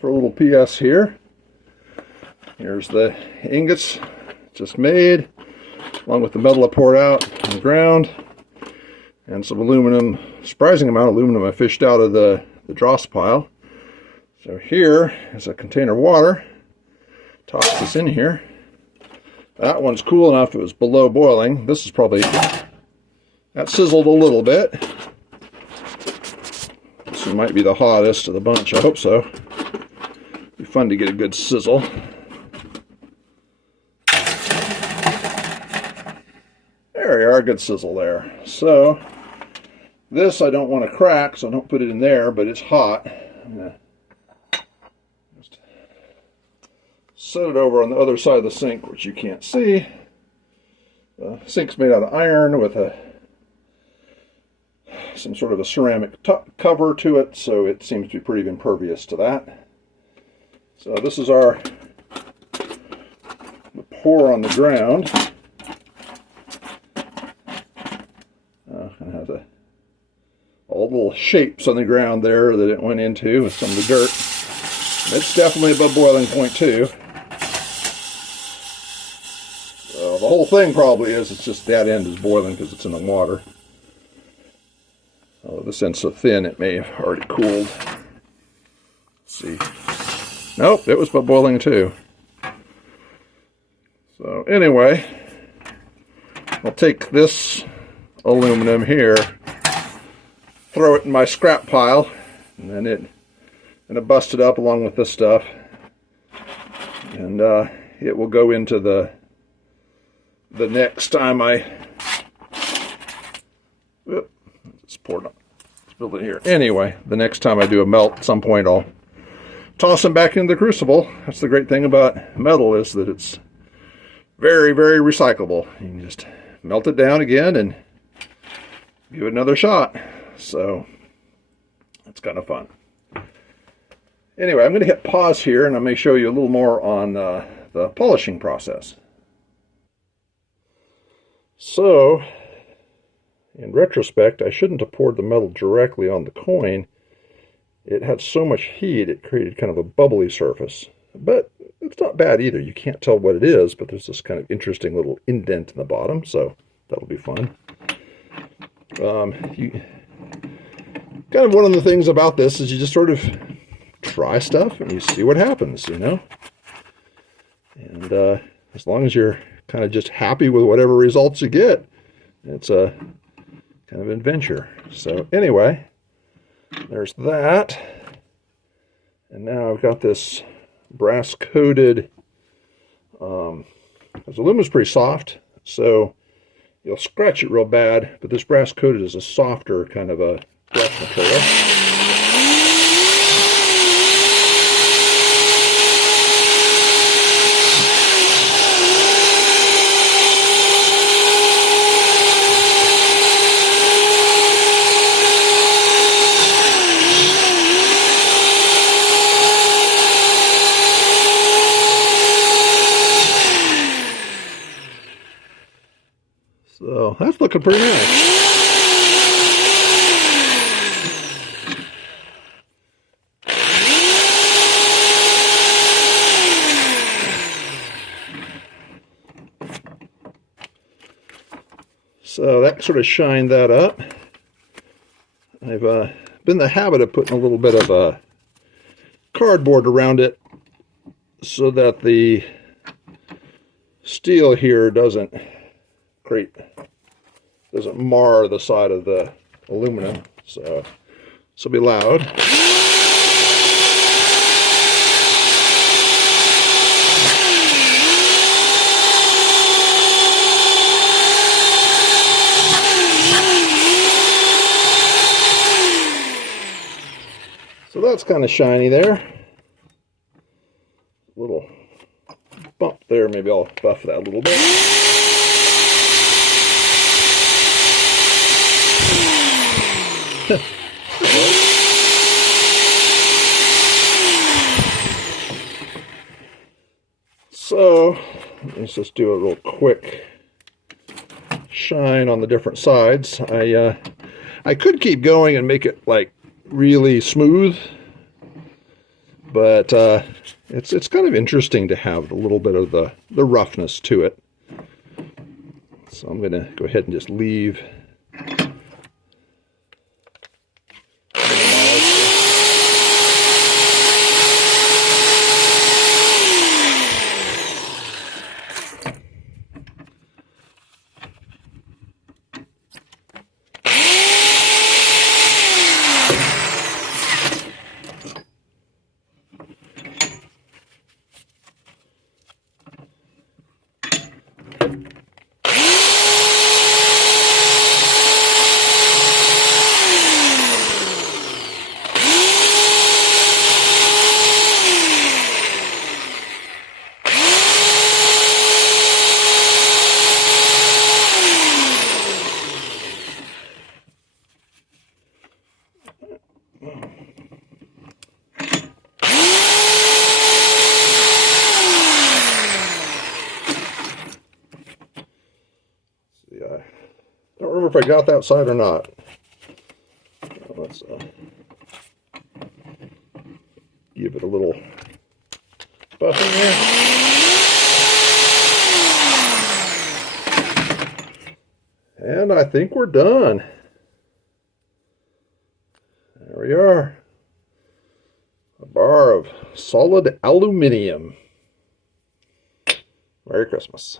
For a little PS here. Here's the ingots just made, along with the metal I poured out on the ground, and some aluminum, surprising amount of aluminum I fished out of the dross pile. So here is a container of water. Toss this in here. That one's cool enough it was below boiling. This is probably, that sizzled a little bit. This one might be the hottest of the bunch, I hope so. Be fun to get a good sizzle. There we are, good sizzle there. So this I don't want to crack, so I don't put it in there, but it's hot. I'm gonna just set it over on the other side of the sink, which you can't see. The sink's made out of iron with some sort of a ceramic cover to it, so it seems to be pretty impervious to that. So this is the pour on the ground. It has all the little shapes on the ground there that it went into with some of the dirt. It's definitely above boiling point too. So the whole thing probably is, it's just that end is boiling because it's in the water. Oh, this end's so thin it may have already cooled. Let's see. Nope, it was above boiling too. So anyway, I'll take this aluminum here, throw it in my scrap pile, and then I bust it up along with this stuff, and it will go into the next time spilled it here. Anyway, the next time I do a melt, at some point I'll toss them back into the crucible. That's the great thing about metal, is that it's very, very recyclable. You can just melt it down again and give it another shot. So that's kind of fun. Anyway, I'm going to hit pause here and I may show you a little more on the polishing process. So in retrospect, I shouldn't have poured the metal directly on the coin. It had so much heat, it created kind of a bubbly surface. But it's not bad either. You can't tell what it is, but there's this kind of interesting little indent in the bottom, so that'll be fun. Kind of one of the things about this is you just sort of try stuff and you see what happens, you know? And as long as you're kind of just happy with whatever results you get, it's a kind of adventure. So anyway, there's that. And now I've got this brass coated, this aluminum's pretty soft, so you'll scratch it real bad, but this brass coated is a softer kind of a brush material. So that's looking pretty nice. So that sort of shined that up. I've been in the habit of putting a little bit of cardboard around it so that the steel here doesn't mar the side of the aluminum. So this will be loud. So that's kind of shiny there. A little bump there, maybe I'll buff that a little bit. So let's just do a real quick shine on the different sides. I could keep going and make it like really smooth, But it's kind of interesting to have a little bit of the roughness to it. So I'm going to go ahead and just leave I don't remember if I got that side or not. Let's give it a little buffing there. And I think we're done. There we are. A bar of solid aluminum. Merry Christmas.